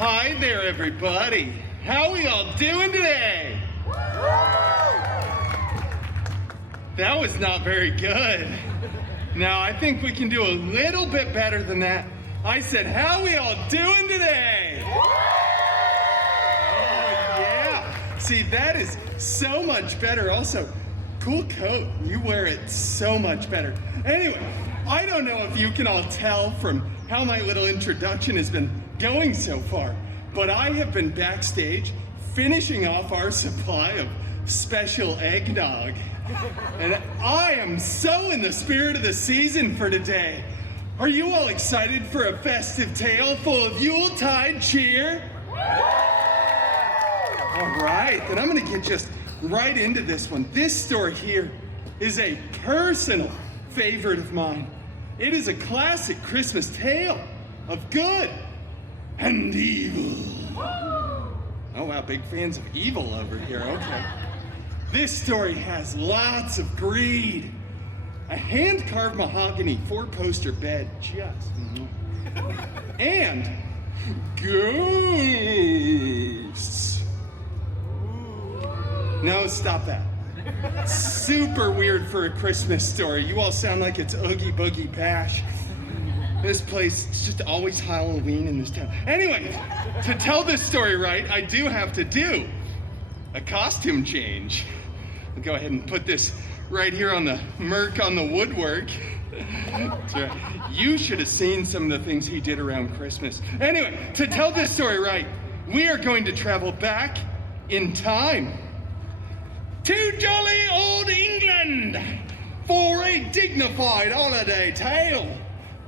Hi there, everybody. How we all doing today? That was not very good. Now, I think we can do a little bit better than that. I said, how we all doing today? Oh, yeah. See, that is so much better. Also, cool coat. You wear it so much better. Anyway, I don't know if you can all tell from how my little introduction has been going so far, but I have been backstage finishing off our supply of special eggnog. And I am so in the spirit of the season for today. Are you all excited for a festive tale full of Yuletide cheer? All right, then I'm gonna get just right into this one. This story here is a personal favorite of mine. It is a classic Christmas tale of good and evil. Oh wow, big fans of evil over here, okay. This story has lots of greed, a hand-carved mahogany four-poster bed, and ghosts. No, stop that. Super weird for a Christmas story. You all sound like it's Oogie Boogie Bash. This place, it's just always Halloween in this town. Anyway, to tell this story right, I do have to do a costume change. I'll go ahead and put this right here on the Merc on the woodwork. So you should have seen some of the things he did around Christmas. Anyway, to tell this story right, we are going to travel back in time to jolly old England for a dignified holiday tale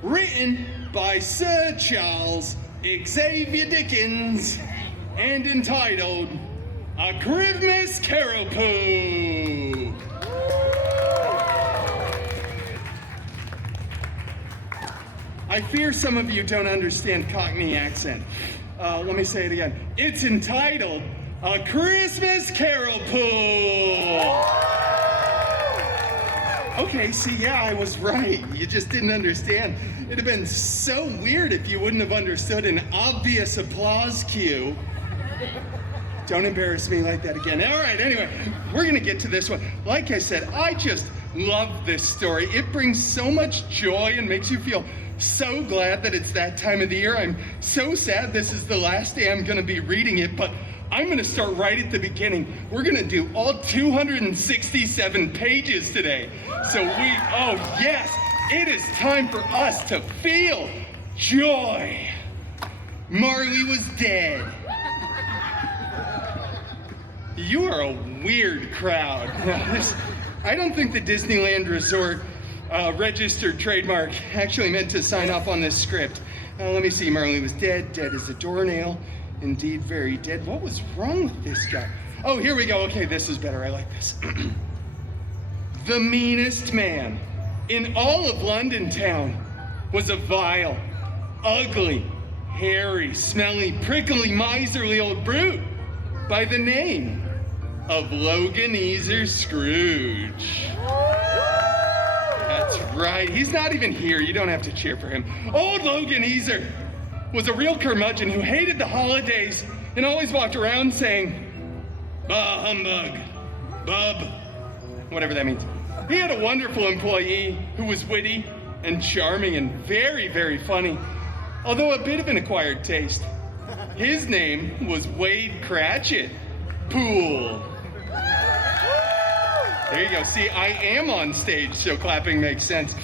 written by Sir Charles Xavier Dickens and entitled A Christmas Peterpool. I fear some of you don't understand Cockney accent. Let me say it again. It's entitled A Christmas Peterpool. Okay, see, yeah, I was right. You just didn't understand. It'd have been so weird if you wouldn't have understood an obvious applause cue. Don't embarrass me like that again. All right, anyway, we're gonna get to this one. Like I said, I just love this story. It brings so much joy and makes you feel so glad that it's that time of the year. I'm so sad this is the last day I'm gonna be reading it, but I'm gonna start right at the beginning. We're gonna do all 267 pages today. So oh yes, it is time for us to feel joy. Marley was dead. You are a weird crowd. I don't think the Disneyland Resort registered trademark actually meant to sign off on this script. Let me see, Marley was dead, dead as a doornail. Indeed, very dead. What was wrong with this guy? Oh, here we go. Okay, this is better. I like this. The meanest man in all of London town was a vile, ugly, hairy, smelly, prickly, miserly old brute by the name of Loganezer Scrooge. That's right. He's not even here. You don't have to cheer for him. Old Loganezer was a real curmudgeon who hated the holidays and always walked around saying, "Bah humbug, bub," whatever that means. He had a wonderful employee who was witty and charming and very, very funny, although a bit of an acquired taste. His name was Wade Cratchit Pool. There you go. See, I am on stage, so clapping makes sense.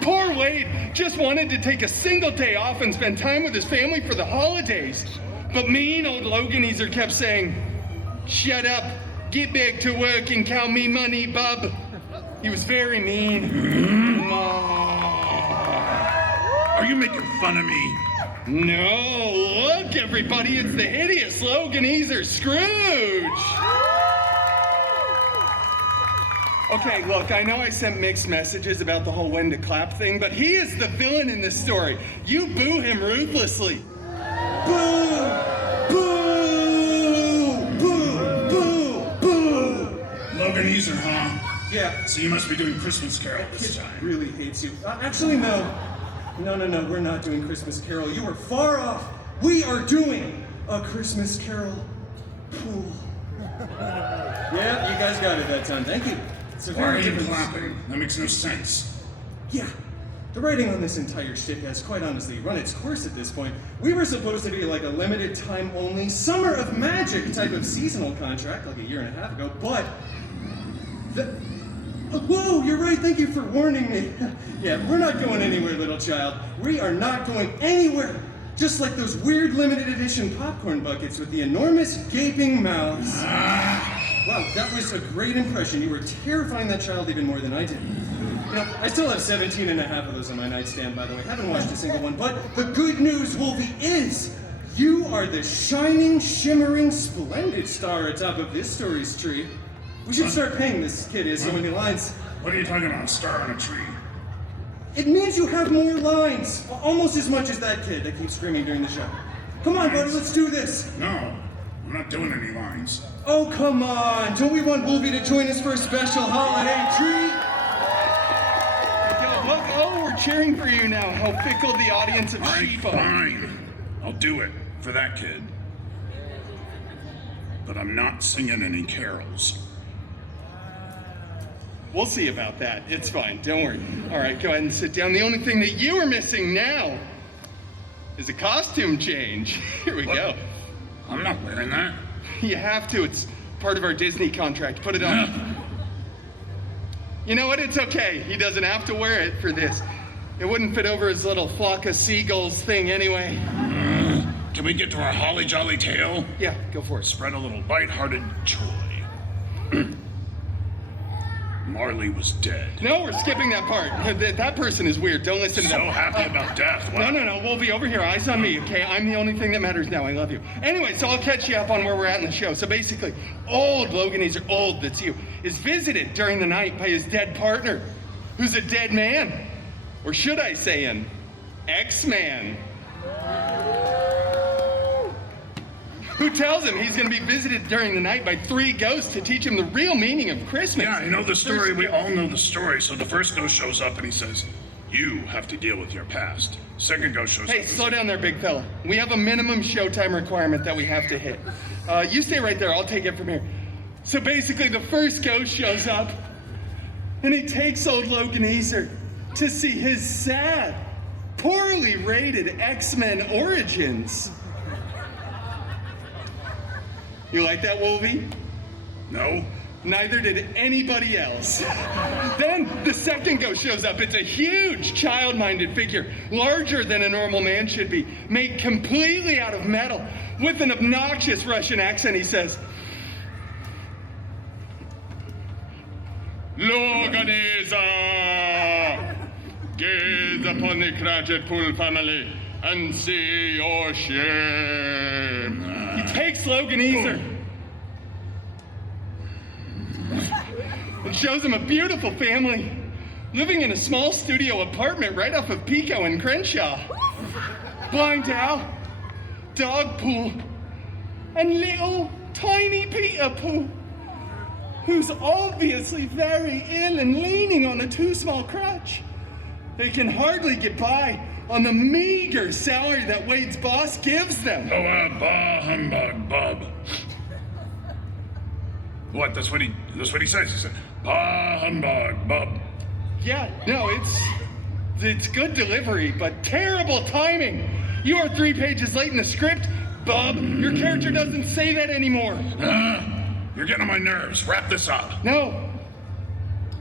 Poor Wade just wanted to take a single day off and spend time with his family for the holidays. But mean old Loganezer kept saying, "Shut up, get back to work and count me money, bub." He was very mean. Are you making fun of me. No, look everybody, it's the hideous Loganezer Scrooge! Okay, look, I know I sent mixed messages about the whole when to clap thing, but he is the villain in this story. You boo him ruthlessly. Boo! Boo! Boo! Boo! Boo! Loganezer, huh? Yeah. So you must be doing Christmas Carol this time. Really hates you. Actually, no. No, we're not doing Christmas Carol. You are far off. We are doing a Christmas Carol pool. Yeah, you guys got it that time. Thank you. It's a Why are very you different clapping? That makes no sense. Yeah. The writing on this entire shtick has quite honestly run its course at this point. We were supposed to be like a limited time only Summer of Magic type of seasonal contract like a year and a half ago, but whoa, you're right, thank you for warning me. Yeah, we're not going anywhere, little child. We are not going anywhere. Just like those weird limited edition popcorn buckets with the enormous gaping mouths. Wow, that was a great impression. You were terrifying that child even more than I did. You know, I still have 17 and a half of those on my nightstand, by the way. Haven't watched a single one. But the good news, Wolvie, is you are the shining, shimmering, splendid star atop of this story's tree. We should start paying this kid so many lines. What are you talking about, star on a tree? It means you have more lines. Almost as much as that kid that keeps screaming during the show. Come on, buddy, let's do this. No, I'm not doing any lines. Oh, come on. Don't we want Wolvie to join us for a special holiday treat? Look, oh, we're cheering for you now. How fickle the audience of sheep are. Fine. I'll do it for that kid. But I'm not singing any carols. We'll see about that. It's fine. Don't worry. All right, go ahead and sit down. The only thing that you are missing now is a costume change. Here we go. I'm not wearing that. You have to. It's part of our Disney contract. Put it on. You know what? It's okay. He doesn't have to wear it for this. It wouldn't fit over his little flock of seagulls thing anyway. Can we get to our holly jolly tale? Yeah, go for it. Spread a little light-hearted joy. Marley was dead. No, we're skipping that part. That person is weird. Don't listen to So that. happy about death. Wow. No. Wolvie, over here. Eyes on me, okay? I'm the only thing that matters now. I love you. Anyway, so I'll catch you up on where we're at in the show. So basically, old Loganezer, old, that's you, is visited during the night by his dead partner, who's a dead man. Or should I say an X-Man. Who tells him he's going to be visited during the night by 3 ghosts to teach him the real meaning of Christmas. Yeah, I know the story. We all know the story. So the first ghost shows up and he says, you have to deal with your past. Second ghost shows up. Hey, slow down there, big fella. We have a minimum showtime requirement that we have to hit. You stay right there. I'll take it from here. So basically, the first ghost shows up and he takes old Loganezer to see his sad, poorly rated X-Men origins. You like that, Wolvie? No. Neither did anybody else. Then the second ghost shows up. It's a huge child-minded figure, larger than a normal man should be, made completely out of metal. With an obnoxious Russian accent, he says, Loganezer! Gaze upon the Peterpool family and see your shame. He takes Loganezer and shows him a beautiful family living in a small studio apartment right off of Pico and Crenshaw. Blind Al, Dog Pool, and little tiny Peterpool, who's obviously very ill and leaning on a too small crutch. They can hardly get by on the meager salary that Wade's boss gives them. Oh, bah humbug, bub. What? That's what he says. He said, bah humbug, bub. Yeah, no, it's good delivery, but terrible timing. You are 3 pages late in the script, bub. Your character doesn't say that anymore. You're getting on my nerves. Wrap this up. No,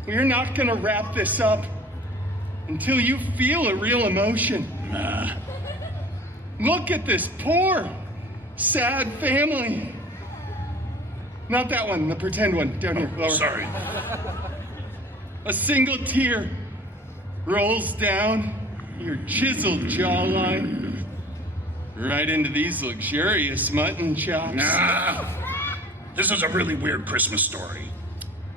we're not gonna wrap this up until you feel a real emotion. Look at this poor, sad family. Not that one, the pretend one, down here, lower. Sorry. A single tear rolls down your chiseled jawline, right into these luxurious mutton chops. Nah. This is a really weird Christmas story.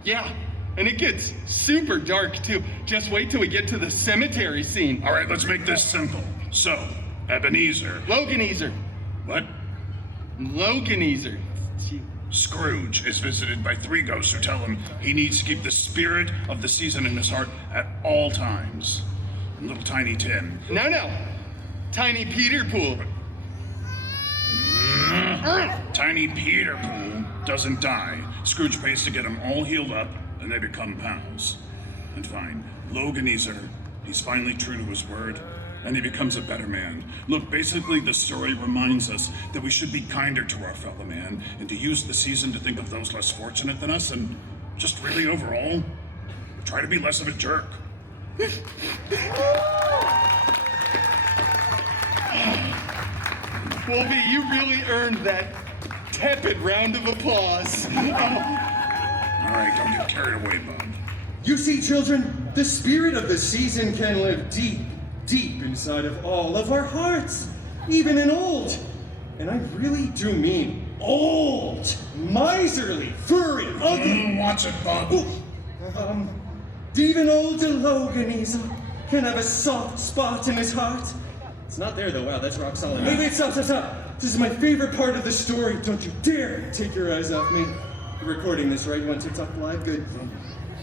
Yeah, and it gets super dark too. Just wait till we get to the cemetery scene. All right, let's make this simple. So, Ebenezer. Loganezer. What? Loganezer. Scrooge is visited by 3 ghosts who tell him he needs to keep the spirit of the season in his heart at all times. And little tiny Tim. No. Tiny Peterpool. Tiny Peterpool doesn't die. Scrooge pays to get them all healed up, and they become pals. And fine, Loganezer, he's finally true to his word, and he becomes a better man. Look, basically the story reminds us that we should be kinder to our fellow man, and to use the season to think of those less fortunate than us, and just really overall, try to be less of a jerk. Wolfie, you really earned that tepid round of applause. All right, don't get carried away, bud. You see, children, the spirit of the season can live deep, deep inside of all of our hearts, even in old, and I really do mean old, miserly, furry, ugly. Watch it, bud. Even old Loganezer can have a soft spot in his heart. It's not there though. Wow, that's rock solid. Wait, stop. This is my favorite part of the story. Don't you dare take your eyes off me. You're recording this, right? You want TikTok live? Good.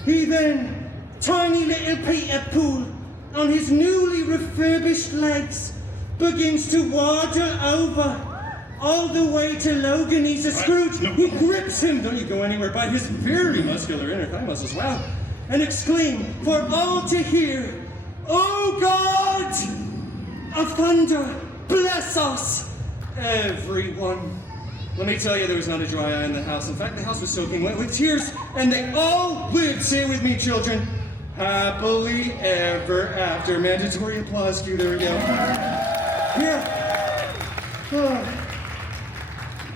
He then, tiny little Peterpool, on his newly refurbished legs, begins to waddle over all the way to Loganezer Scrooge. He grips him, don't you go anywhere, by his very muscular inner thigh muscles, wow, and exclaim for all to hear, "Oh God of thunder, bless us, everyone." Let me tell you, there was not a dry eye in the house. In fact, the house was soaking wet with tears, and they all lived, say it with me, children, happily ever after. Mandatory applause cue, there we go. Here.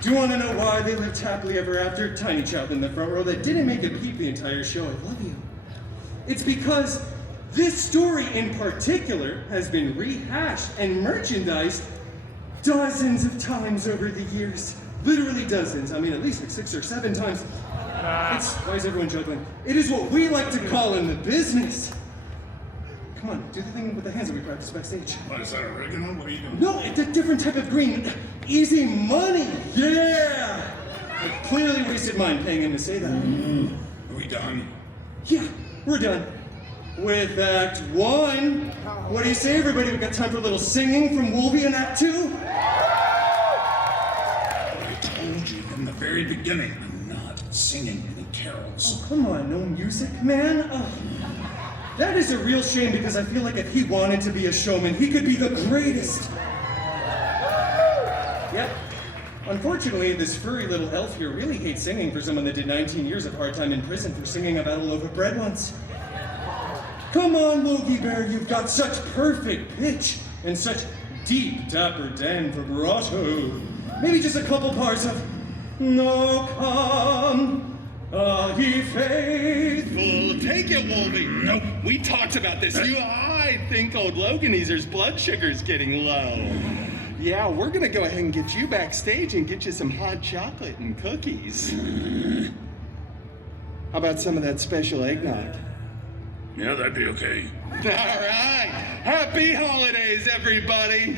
Do you want to know why they lived happily ever after? Tiny child in the front row that didn't make a peep the entire show. I love you. It's because this story in particular has been rehashed and merchandised dozens of times over the years. Literally dozens. I mean, at least like 6 or 7 times. Why is everyone juggling? It is what we like to call in the business. Come on, do the thing with the hands that we practice backstage. What, is that oregano? What are you doing? No, it's a different type of green. Easy money. Yeah. I clearly wasted mine paying him to say that. Are we done? Yeah, we're done. With Act 1. What do you say, everybody? We got time for a little singing from Wolvie in Act 2? I told you from the very beginning, I'm not singing any carols. Oh, come on, no music, man? Oh, that is a real shame because I feel like if he wanted to be a showman, he could be the greatest. Yep. Unfortunately, this furry little elf here really hates singing for someone that did 19 years of hard time in prison for singing about a loaf of bread once. Come on, Logie Bear, you've got such perfect pitch and such deep, dapper Dan vibrato. Maybe just a couple parts of "No come, all ye faithful." Take it, Wolvie. Nope. We talked about this. I think old Loganezer's blood sugar's getting low. Yeah, we're gonna go ahead and get you backstage and get you some hot chocolate and cookies. How about some of that special eggnog? Yeah, that'd be okay. All right. Happy holidays, everybody.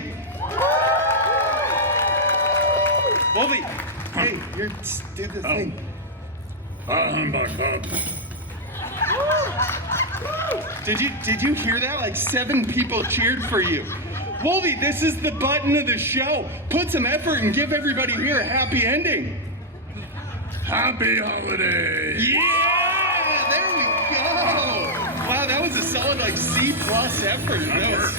Wolvie, hey, do the thing. Humbug, bub. Did you hear that? Like 7 people cheered for you. Wolvie, this is the button of the show. Put some effort and give everybody here a happy ending. Happy holidays! Yeah! There we go! Wow, that was a solid like C+ effort. That was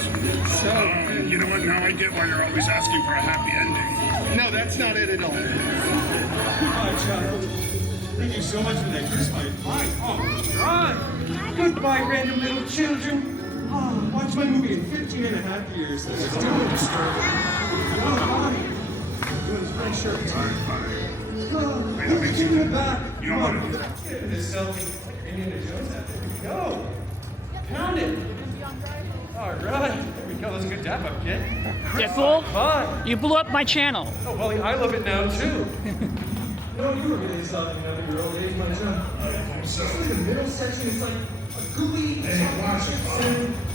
so good. You know what? Now I get why you're always asking for a happy ending. No, that's not it at all. Goodbye, child. Thank you so much for that kiss, my God. Goodbye, random little children. Oh, watch my movie in 15 and a half years. This is doing disturbing. Oh, hi. Doing his red shirt. Oh, give me it back. You don't want to. This selfie. Indiana Jones out there. There we go. Pound it. All right. There we go. wrap up, kid. Deadpool, Fun. you blew up my channel. Oh, well, I love it now, too. No, you were really something up at your old age, my son. Especially the middle section, it's like a gooey... Hey, watch it,